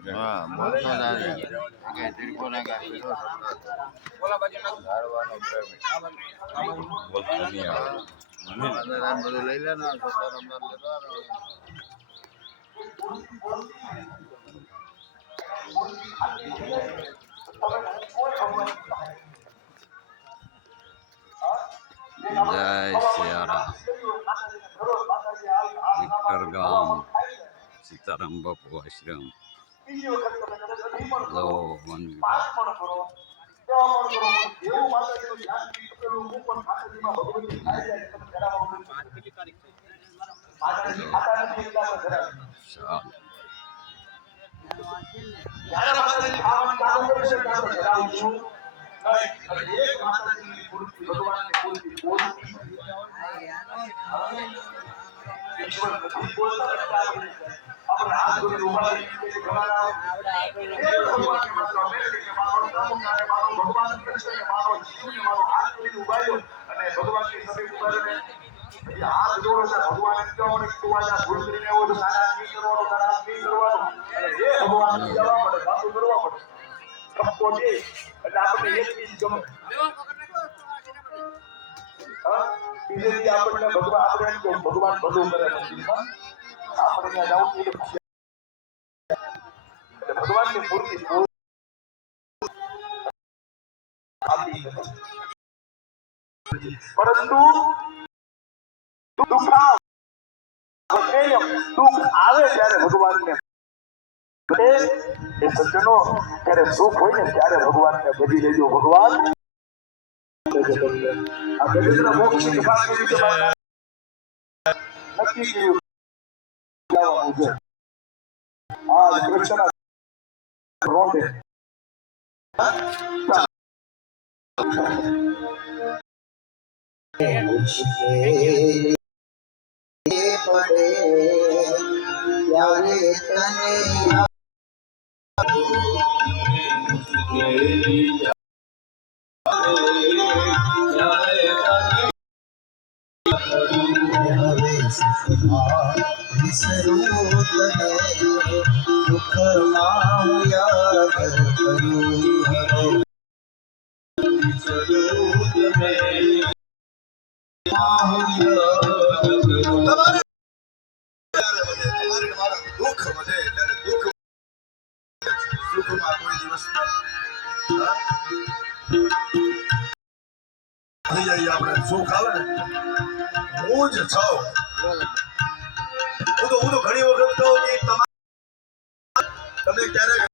હા બોલતો જાય કે ત્રિકોણા કા બોલા બાજુ ધારવાનો પ્રેમ બોલતો નહીં આવે મને નામ બધું લઈ લે ને છોકરો નંબર લેતો જય સિયારામ વિક્ટર ગામ સીતારામ બાપુ આશ્રમ લો વન વિભાગ ભગવાન ભલું કરે આપણે ભગવાનની મૂર્તિ પરંતુ દુઃખ આવે ત્યારે ભગવાનને એ સજ્જનો ત્યારે સુખ હોય ને ત્યારે ભગવાનને ભજી લેજો ભગવાન આ ગજેન્દ્ર મોક્ષ ની વાત કરી છે નક્કી કર્યું જવાનું છે આ કૃષ્ણ રોંડે પડે ત્યારે સુખ આવે ને હું જ છું હું તો ઘણી વખત કહું કે તમે ક્યારે